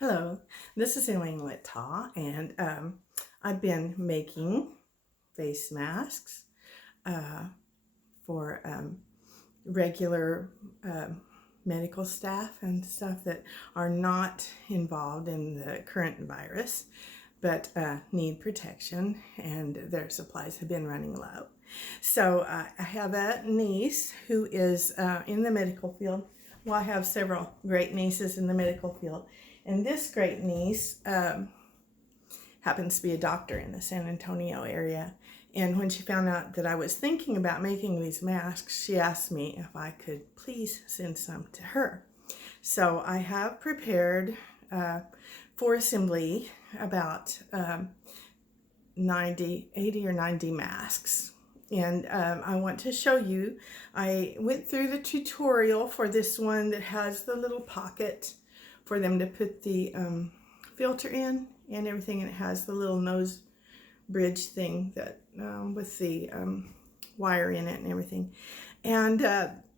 Hello, this is Elaine Littaw, and I've been making face masks uh, for regular medical staff and stuff that are not involved in the current virus, but need protection, and their supplies have been running low. So I have a niece who is in the medical field. Well, I have several great nieces in the medical field. And this great niece happens to be a doctor in the San Antonio area. And when she found out that I was thinking about making these masks, she asked me if I could please send some to her. So I have prepared for assembly about 80 or 90 masks. And I want to show you, I went through the tutorial for this one that has the little pocket for them to put the filter in and everything, and it has the little nose bridge thing that with the wire in it and everything. And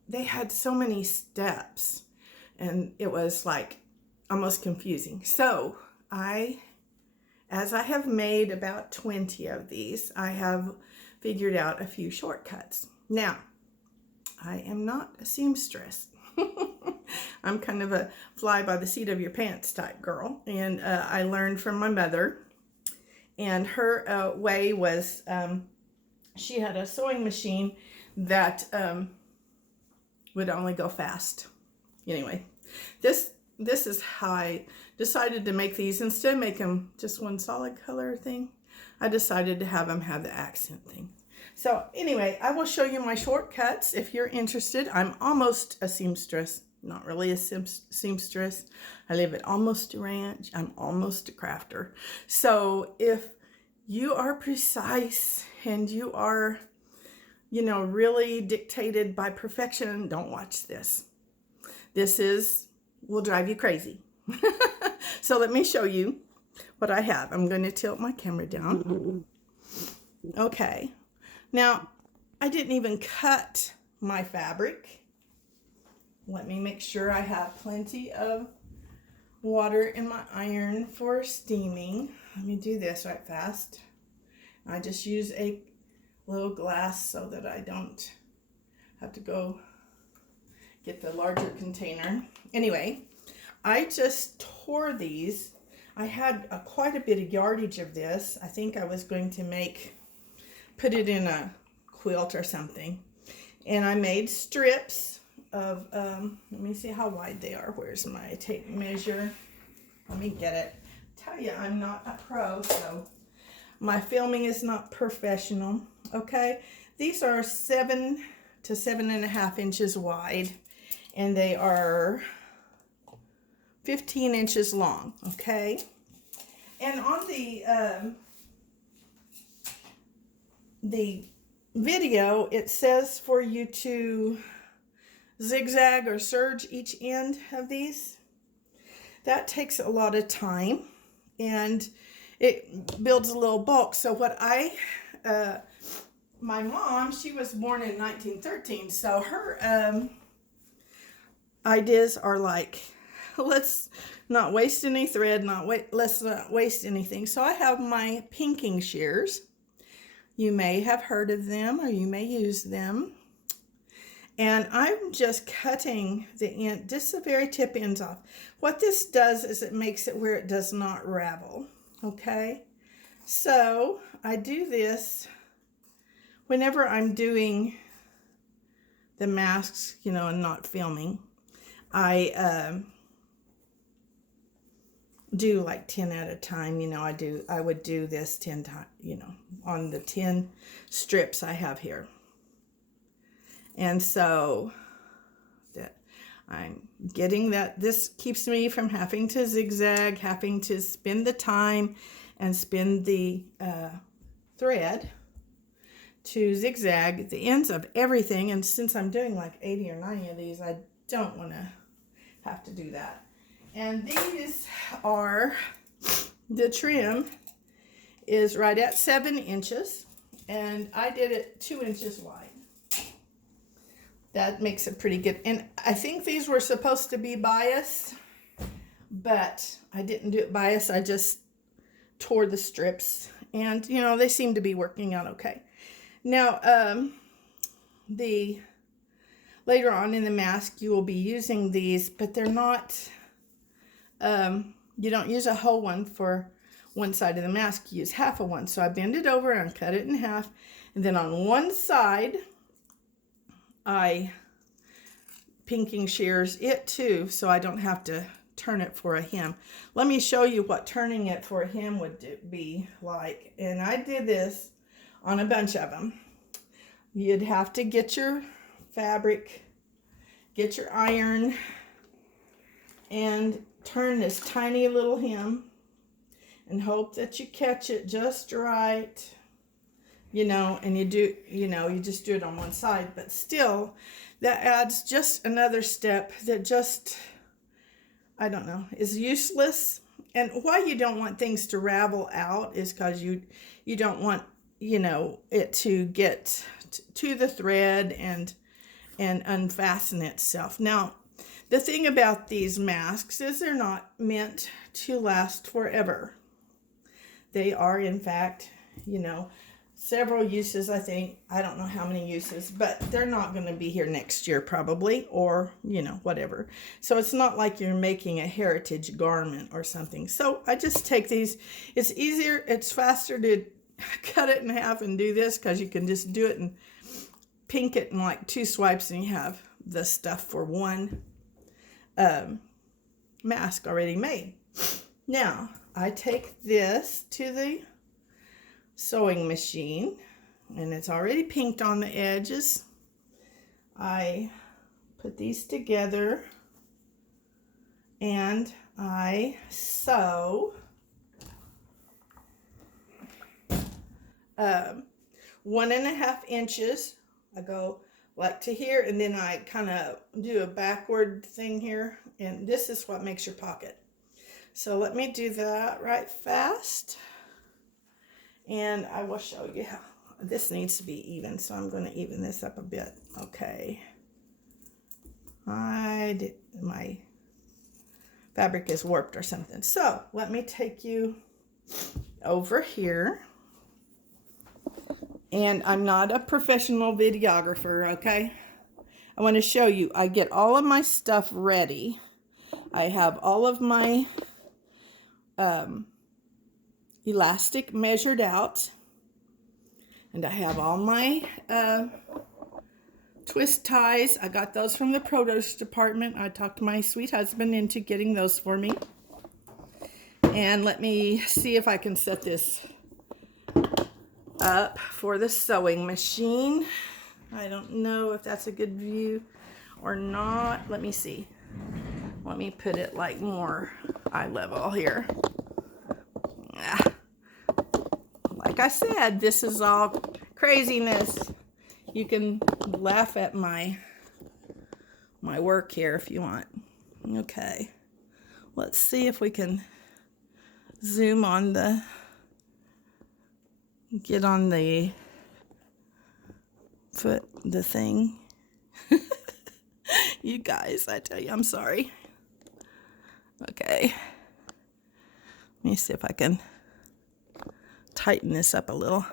they had so many steps, and it was like almost confusing. So as I have made about 20 of these, I have figured out a few shortcuts. Now, I am not a seamstress. I'm kind of a fly by the seat of your pants type girl, and I learned from my mother. And her way was she had a sewing machine that would only go fast. Anyway, this is how I decided to make these. Instead of make them just one solid color thing, I decided to have them have the accent thing. So anyway, I will show you my shortcuts if you're interested. I'm almost a seamstress, not really a seamstress. I live at almost a ranch. I'm almost a crafter. So if you are precise and you are, really dictated by perfection, don't watch this. This will drive you crazy. So let me show you what I have. I'm going to tilt my camera down. Okay. Now, I didn't even cut my fabric. Let me make sure I have plenty of water in my iron for steaming. Let me do this right fast. I just use a little glass so that I don't have to go get the larger container. Anyway, I just tore these. I had quite a bit of yardage of this. I think I was going to put it in a quilt or something. And I made strips of, let me see how wide they are. Where's my tape measure? Let me get it. Tell you, I'm not a pro, so my filming is not professional. Okay, these are 7 to 7.5 inches wide, and they are 15 inches long. Okay, and on the video, it says for you to zigzag or serge each end of these. That takes a lot of time, and it builds a little bulk. So what my mom, she was born in 1913, so her ideas are like, let's not waste any thread, let's not waste anything. So I have my pinking shears. You may have heard of them, or you may use them. And I'm just cutting the end, just the very tip ends off. What this does is it makes it where it does not ravel. Okay? So I do this whenever I'm doing the masks, and not filming. I do like 10 at a time. I would do this 10 times, on the 10 strips I have here. And so that I'm getting that, this keeps me from having to zigzag, having to spend the time and spin the thread to zigzag the ends of everything. And since I'm doing like 80 or 90 of these, I don't want to have to do that. And these are, the trim is right at 7 inches, and I did it 2 inches wide. That makes it pretty good. And I think these were supposed to be biased, but I didn't do it bias. I just tore the strips, and you know, they seem to be working out okay. Now, later on in the mask, you will be using these, but they're not, you don't use a whole one for one side of the mask, you use half of one. So I bend it over and cut it in half, and then on one side, I pinking shears it too, so I don't have to turn it for a hem. Let me show you what turning it for a hem would be like. And I did this on a bunch of them. You'd have to get your fabric, get your iron, and turn this tiny little hem and hope that you catch it just right. You know, and you do, you know, you just do it on one side, but still that adds just another step that just, I don't know, is useless. And why you don't want things to ravel out is because you don't want, you know, it to get to the thread and unfasten itself. Now, the thing about these masks is they're not meant to last forever. They are, in fact, you know, several uses, I think. I don't know how many uses, but they're not going to be here next year probably, or, you know, whatever. So it's not like you're making a heritage garment or something. So I just take these. It's easier, it's faster to cut it in half and do this, because you can just do it and pink it in like 2 swipes, and you have the stuff for one mask already made. Now, I take this to the sewing machine, and it's already pinked on the edges. I put these together and I sew 1.5 inches. I go like to here, and then I kind of do a backward thing here, and this is what makes your pocket. So let me do that right fast, and I will show you how. This needs to be even, so I'm going to even this up a bit. Okay. My fabric is warped or something. So let me take you over here. And I'm not a professional videographer, okay? I want to show you. I get all of my stuff ready. I have all of my elastic measured out, and I have all my twist ties. I got those from the produce department. I talked my sweet husband into getting those for me. And let me see if I can set this up for the sewing machine. I don't know if that's a good view or not. Let me see. Let me put it like more eye level here. Like I said, this is all craziness. You can laugh at my work here if you want. Okay. Let's see if we can zoom on get on the thing. You guys, I tell you, I'm sorry. Okay. Let me see if I can tighten this up a little.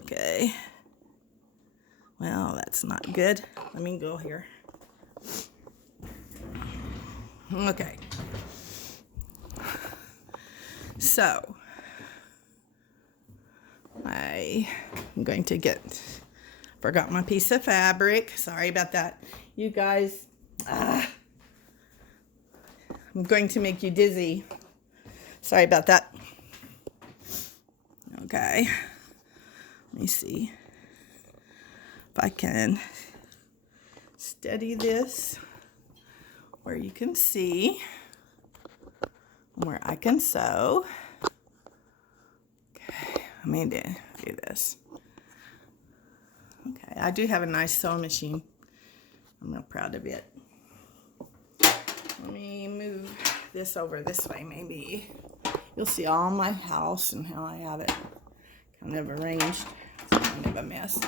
Okay. Well, that's not good. Let me go here. Okay. So, I'm going to forgot my piece of fabric. Sorry about that. You guys, I'm going to make you dizzy. Sorry about that. Okay. Let me see if I can steady this where you can see where I can sew. Okay, let me do this. Okay, I do have a nice sewing machine. I'm real proud of it. Let me move this over this way, maybe. You'll see all my house and how I have it kind of arranged. It's kind of a mess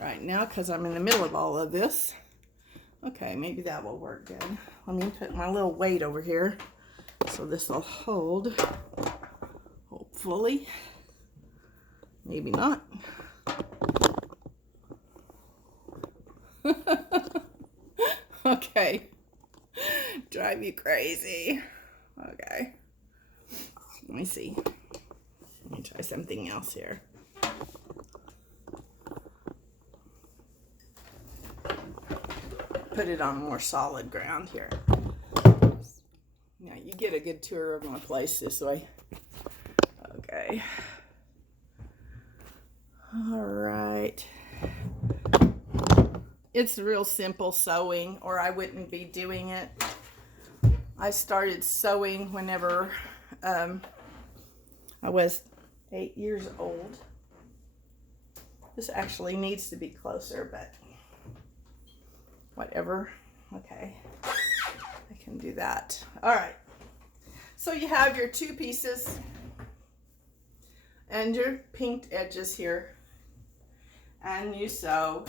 right now because I'm in the middle of all of this. Okay, maybe that will work good. Let me put my little weight over here so this will hold. Hopefully. Maybe not. Okay. Drive you crazy. Okay. Let me see. Let me try something else here. Put it on more solid ground here. Now you get a good tour of my place this way. Okay. All right. It's real simple sewing, or I wouldn't be doing it. I started sewing whenever I was 8 years old. This actually needs to be closer, but whatever. Okay, I can do that. All right. So you have your 2 pieces and your pinked edges here, and you sew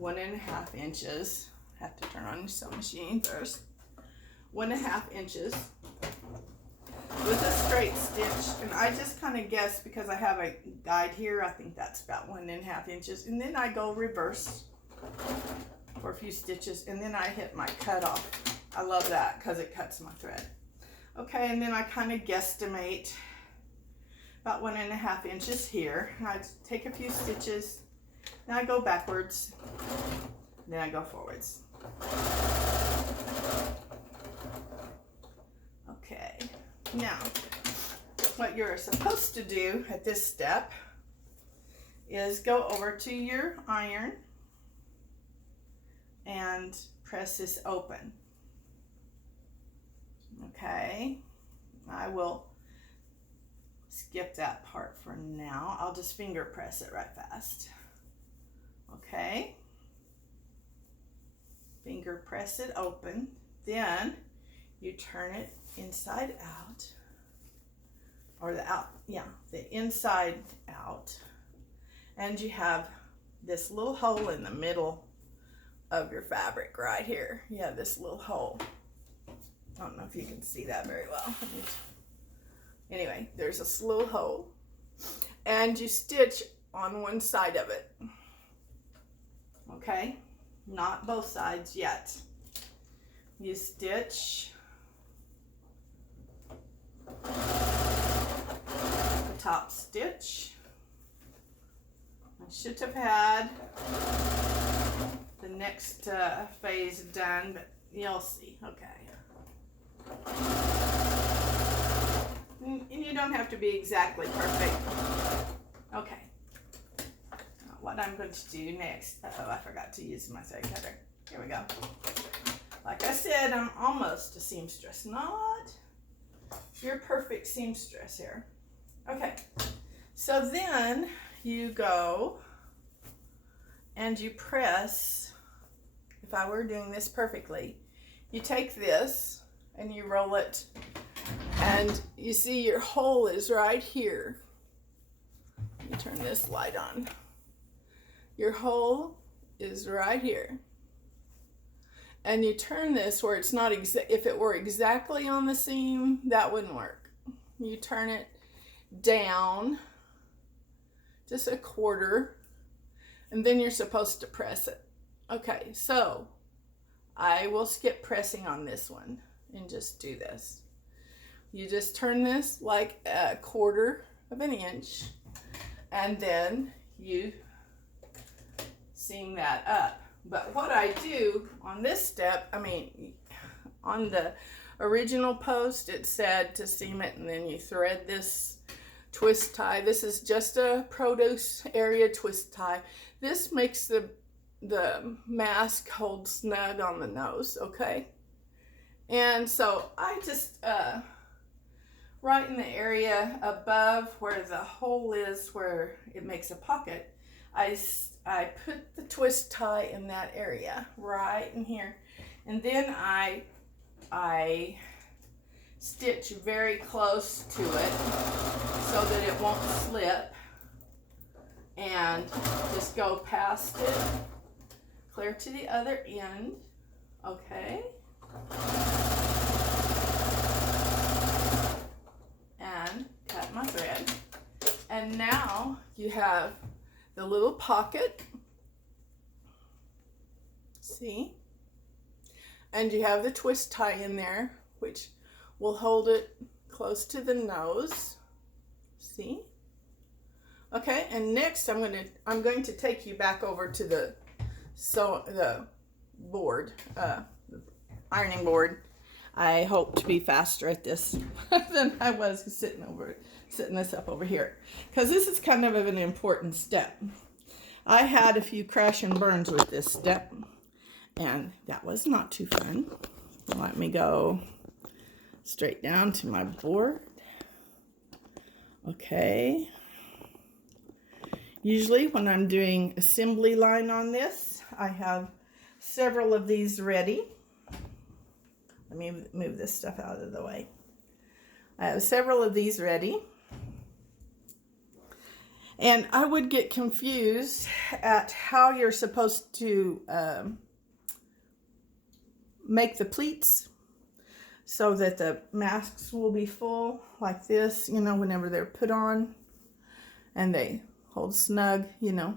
1.5 inches. Have to turn on your sewing machine first. 1.5 inches with a straight stitch, and I just kind of guess because I have a guide here. I think that's about 1.5 inches, and then I go reverse for a few stitches, and then I hit my cutoff. I love that because it cuts my thread. Okay, and then I kind of guesstimate about 1.5 inches here. I take a few stitches, then I go backwards, then I go forwards. Okay, now what you're supposed to do at this step is go over to your iron and press this open. Okay, I will skip that part for now. I'll just finger press it right fast. Okay, finger press it open, then you turn it inside out, or the inside out, and you have this little hole in the middle of your fabric right here. You have this little hole. I don't know if you can see that very well. Anyway, there's this little hole, and you stitch on one side of it. Okay, not both sides yet. You stitch the top stitch. I should have had the next phase done, but you'll see. Okay. And you don't have to be exactly perfect. Okay. What I'm going to do next, oh, I forgot to use my thread cutter. Here we go. Like I said, I'm almost a seamstress, not your perfect seamstress here. Okay, so then you go and you press, if I were doing this perfectly, you take this and you roll it, and you see your hole is right here. Let me turn this light on. Your hole is right here. And you turn this where it's not if it were exactly on the seam, that wouldn't work. You turn it down just a quarter, and then you're supposed to press it. Okay, so I will skip pressing on this one and just do this. You just turn this like a quarter of an inch, and then you seam that up. But what I do on this step, on the original post, it said to seam it and then you thread this twist tie. This is just a produce area twist tie. This makes the mask hold snug on the nose, okay? And so I just, right in the area above where the hole is, where it makes a pocket, I put the twist tie in that area, right in here. And then I stitch very close to it so that it won't slip, and just go past it clear to the other end. Okay. And cut my thread. And now you have the little pocket. See? And you have the twist tie in there, which will hold it close to the nose. See? Okay, and next I'm going to take you back over to the board, ironing board. I hope to be faster at this than I was setting this up over here, because this is kind of an important step. I had a few crash and burns with this step, and that was not too fun. Let me go straight down to my board. Okay. Usually when I'm doing assembly line on this, I have several of these ready. Let me move this stuff out of the way. I have several of these ready. And I would get confused at how you're supposed to make the pleats so that the masks will be full like this, you know, whenever they're put on and they hold snug, you know.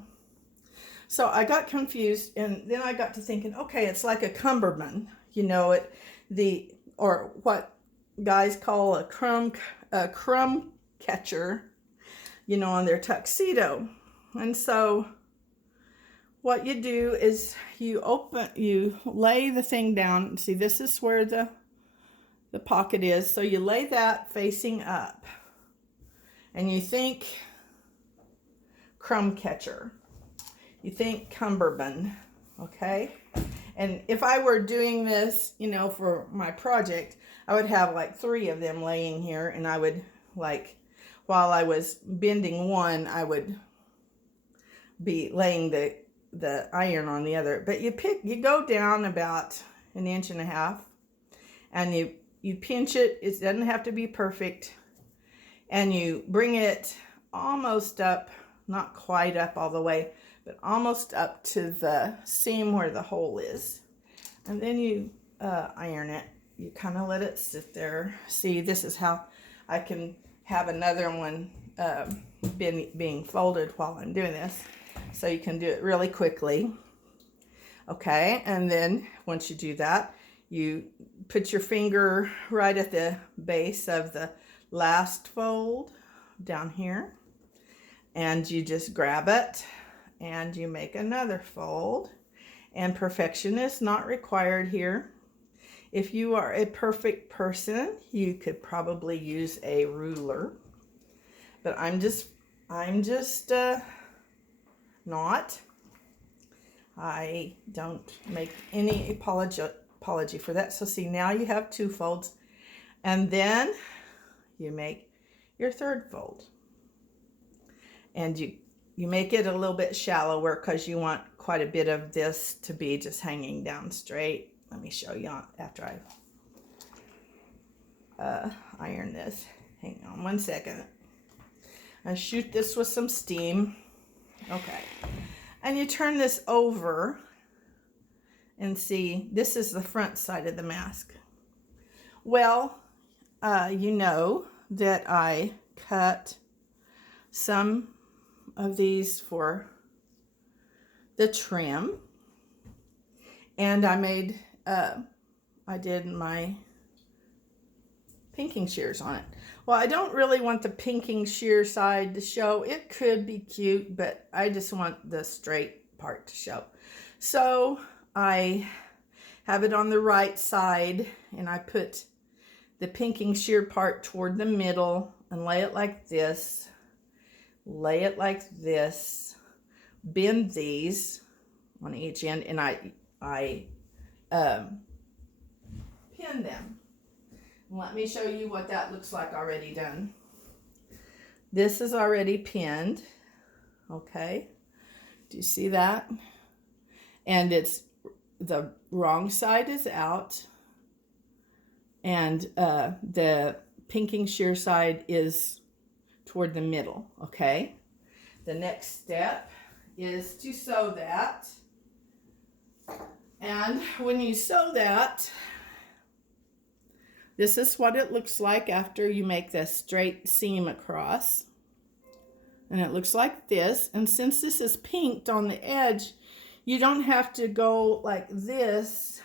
So I got confused, and then I got to thinking, okay, it's like a cummerbund, you know, or what guys call a crumb catcher, you know, on their tuxedo. And so what you do is you lay the thing down. See, this is where the pocket is. So you lay that facing up, and you think crumb catcher. You think cummerbund, okay? And if I were doing this, you know, for my project, I would have like 3 of them laying here, and I would, like, while I was bending one, I would be laying the iron on the other. But you go down about 1.5 inches, and you pinch it. It doesn't have to be perfect. And you bring it almost up, not quite up all the way, but almost up to the seam where the hole is. And then you iron it. You kind of let it sit there. See, this is how I can have another one being folded while I'm doing this. So you can do it really quickly. Okay, and then once you do that, you put your finger right at the base of the last fold down here, and you just grab it and you make another fold. And perfection is not required here. If you are a perfect person, you could probably use a ruler, but I'm just not. I don't make any apology for that. So see, now you have 2 folds, and then you make your 3rd fold, and you make it a little bit shallower because you want quite a bit of this to be just hanging down straight. Let me show you after I iron this. Hang on 1 second. I shoot this with some steam. Okay. And you turn this over and see, this is the front side of the mask. Well, you know that I cut some of these for the trim, and I did my pinking shears on it. Well, I don't really want the pinking shear side to show. It could be cute, but I just want the straight part to show. So I have it on the right side, and I put the pinking shear part toward the middle and lay it like this. Lay it like this. Bend these on each end, and I pin them. Let me show you what that looks like already done. This is already pinned. Okay. Do you see that? And it's the wrong side is out, and the pinking shear side is toward the middle. Okay. The next step is to sew that. And when you sew that, this is what it looks like after you make the straight seam across. And it looks like this. And since this is pinked on the edge, you don't have to go like this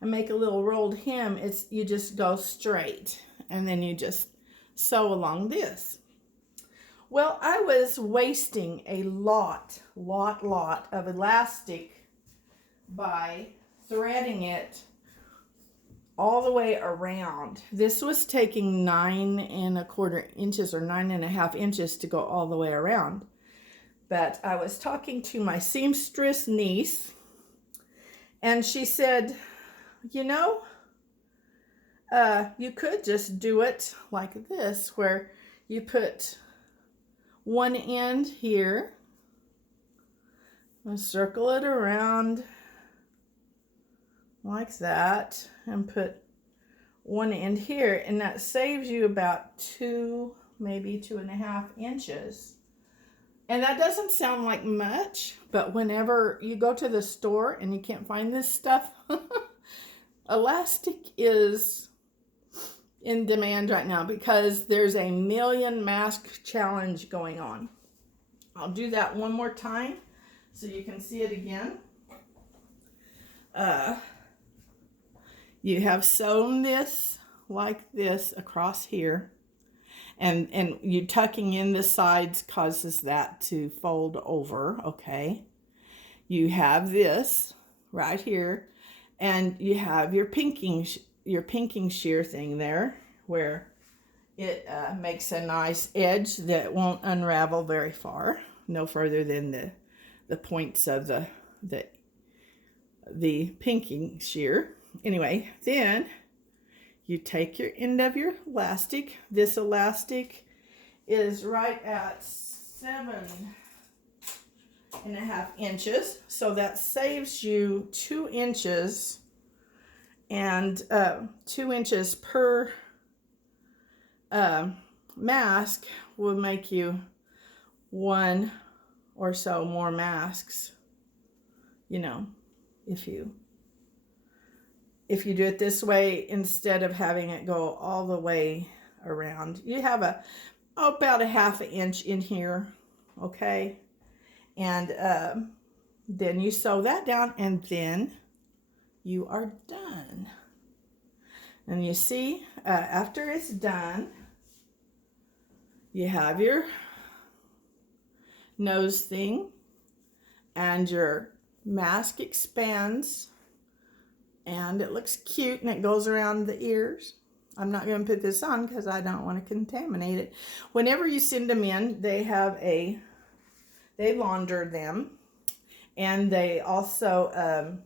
and make a little rolled hem. You just go straight, and then you just sew along this. Well, I was wasting a lot of elastic by threading it all the way around. This was taking 9¼ inches or 9½ inches to go all the way around. But I was talking to my seamstress niece, and she said, you know, you could just do it like this, where you put one end here and circle it around like that, and put one end here, and that saves you about 2, maybe 2½ inches. And that doesn't sound like much, but whenever you go to the store and you can't find this stuff, elastic is in demand right now because there's a 1,000,000 mask challenge going on. I'll do that one more time so you can see it again. You have sewn this like this across here, and you tucking in the sides causes that to fold over, okay? You have this right here, and you have your pinking shear thing there, where it makes a nice edge that won't unravel very far, no further than the points of the pinking shear. Anyway, then you take your end of your elastic. This elastic is right at 7½ inches, so that saves you 2 inches, and 2 inches per mask will make you 1 or so more masks, you know, if you do it this way instead of having it go all the way around. You have about 1/2 inch in here, okay? And then you sew that down, and then you are done. And you see, after it's done, you have your nose thing, and your mask expands, and it looks cute, and it goes around the ears. I'm not going to put this on because I don't want to contaminate it. Whenever you send them in, they launder them, and they also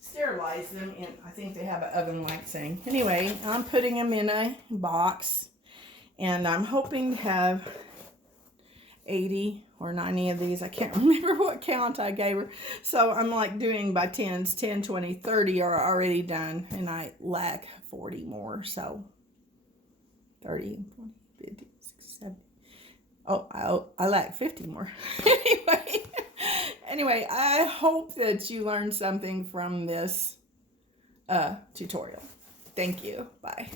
sterilize them in, I think they have an oven-like thing. Anyway, I'm putting them in a box, and I'm hoping to have 80 or 90 of these. I can't remember what count I gave her. So I'm like doing by 10s. 10, 20, 30 are already done, and I lack 40 more. So 30, 40, 50, 60, 70. Oh, I lack 50 more. Anyway, I hope that you learned something from this tutorial. Thank you. Bye.